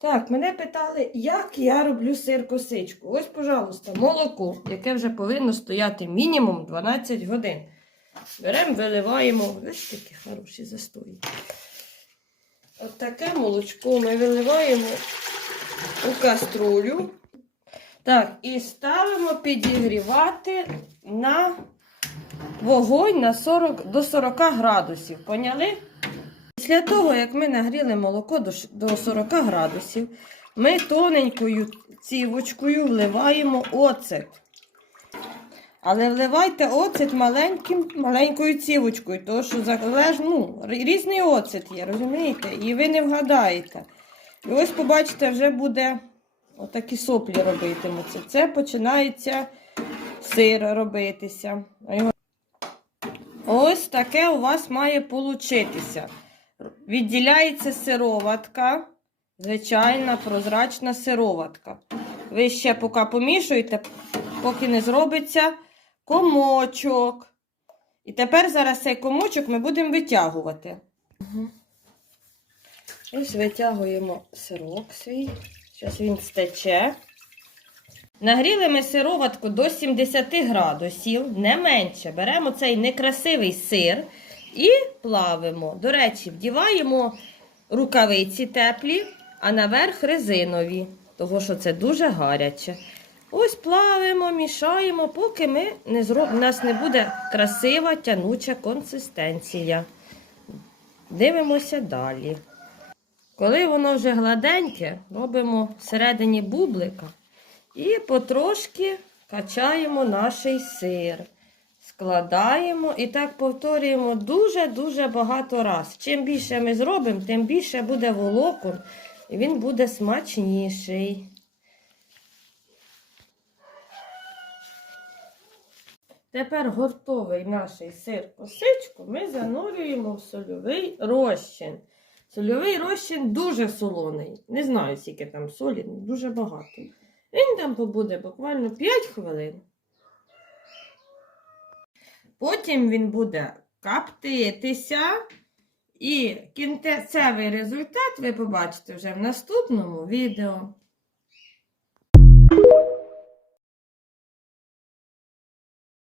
Так, мене питали, як я роблю сир косичку. Ось, пожалуйста, молоко, яке вже повинно стояти мінімум 12 годин. Беремо, виливаємо. Ось такі хороші застої. От таке молочко ми виливаємо у каструлю. Так, і ставимо підігрівати на вогонь на 40, до 40 градусів. Поняли? Після того, як ми нагріли молоко до, 40 градусів, ми тоненькою цівочкою вливаємо оцет. Але вливайте оцет маленьким, маленькою цівочкою, тому що залежно, ну, різний оцет є, розумієте? І ви не вгадаєте. І ось побачите, вже буде отакі соплі робитимуться. Це починається сир робитися. Ось таке у вас має получитися. Відділяється сироватка, звичайна прозрачна сироватка. Ви ще поки помішуєте, поки не зробиться комочок. І тепер зараз цей комочок ми будемо витягувати. Мгм. Ось витягуємо сирок свій. Зараз він стече. Нагріли ми сироватку до 70 градусів, не менше. Беремо цей некрасивий сир і плавимо. До речі, вдіваємо рукавиці теплі, а наверх резинові, тому що це дуже гаряче. Ось плавимо, мішаємо, поки ми не зроб... у нас не буде красива тянуча консистенція. Дивимося далі. Коли воно вже гладеньке, робимо всередині бублика і потрошки качаємо наш сир. Складаємо і так повторюємо дуже-дуже багато раз. Чим більше ми зробимо, тим більше буде волокон, і він буде смачніший. Тепер готовий наш сир косичку ми занурюємо в сольовий розчин. Сольовий розчин дуже солоний. Не знаю, скільки там солі, дуже багато. Він там побуде буквально 5 хвилин. Потім він буде коптитися. І кінцевий результат ви побачите вже в наступному відео.